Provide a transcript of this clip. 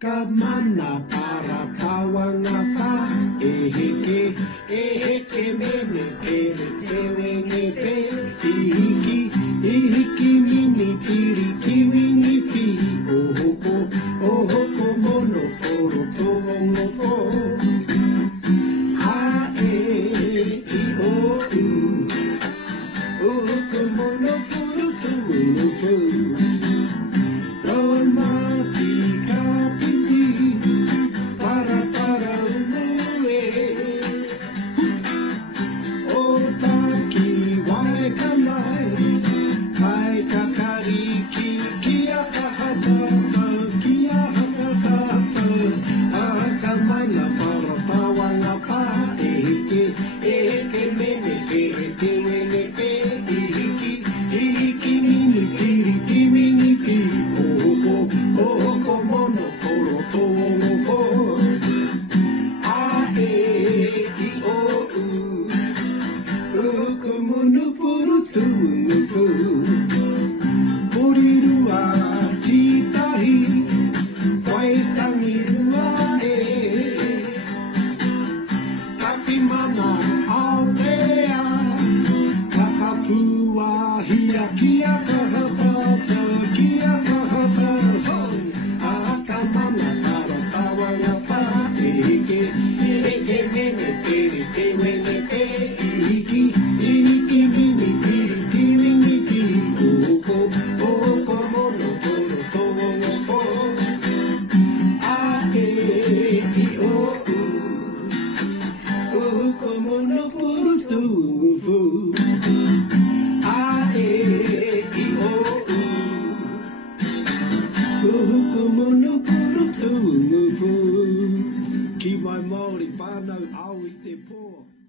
Kamana para kawanga pa eheke mene pere tewenge pe ihiki mini piri tiwini pi ohoko mono poro tongo po ohoko mono poro tongo po Kiimai Māori whānau Aoitepö.